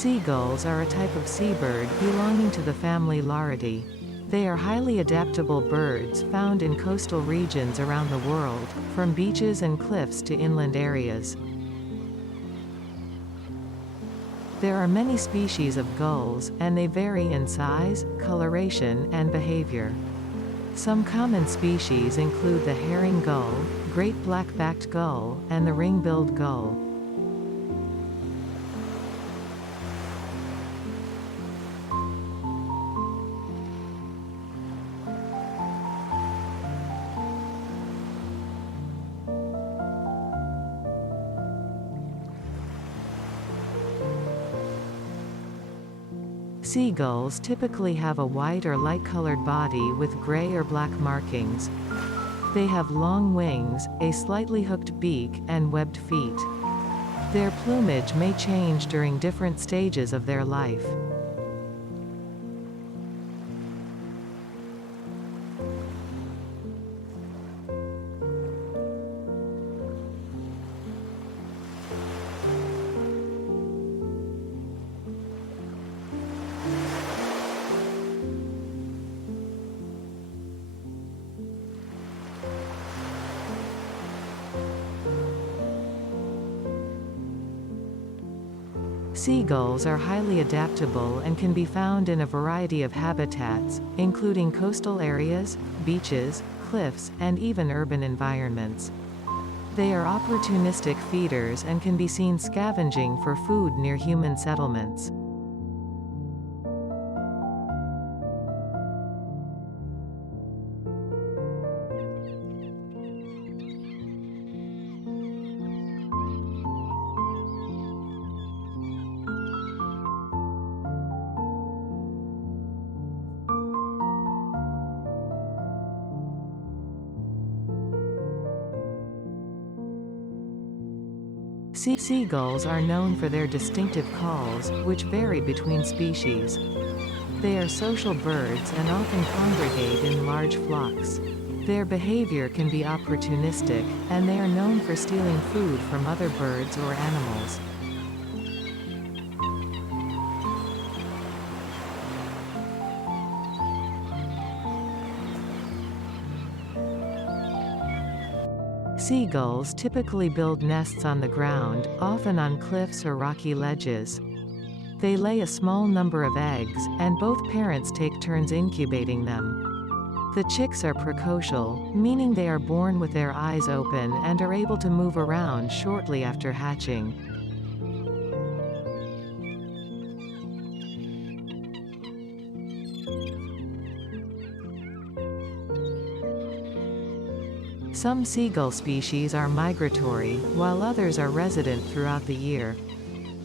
Seagulls are a type of seabird belonging to the family Laridae. They are highly adaptable birds found in coastal regions around the world, from beaches and cliffs to inland areas. There are many species of gulls, and they vary in size, coloration, and behavior. Some common species include the herring gull, great black-backed gull, and the ring-billed gull. Seagulls typically have a white or light-colored body with gray or black markings. They have long wings, a slightly hooked beak, and webbed feet. Their plumage may change during different stages of their life. Seagulls are highly adaptable and can be found in a variety of habitats, including coastal areas, beaches, cliffs, and even urban environments. They are opportunistic feeders and can be seen scavenging for food near human settlements. Seagulls are known for their distinctive calls, which vary between species. They are social birds and often congregate in large flocks. Their behavior can be opportunistic, and they are known for stealing food from other birds or animals. Seagulls typically build nests on the ground, often on cliffs or rocky ledges. They lay a small number of eggs, and both parents take turns incubating them. The chicks are precocial, meaning they are born with their eyes open and are able to move around shortly after hatching. Some seagull species are migratory, while others are resident throughout the year.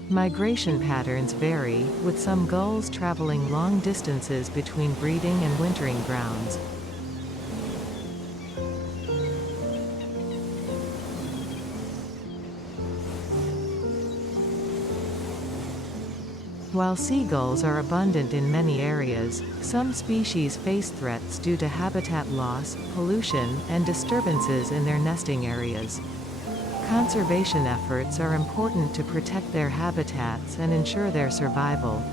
Migration patterns vary, with some gulls traveling long distances between breeding and wintering grounds. While seagulls are abundant in many areas, some species face threats due to habitat loss, pollution, and disturbances in their nesting areas. Conservation efforts are important to protect their habitats and ensure their survival.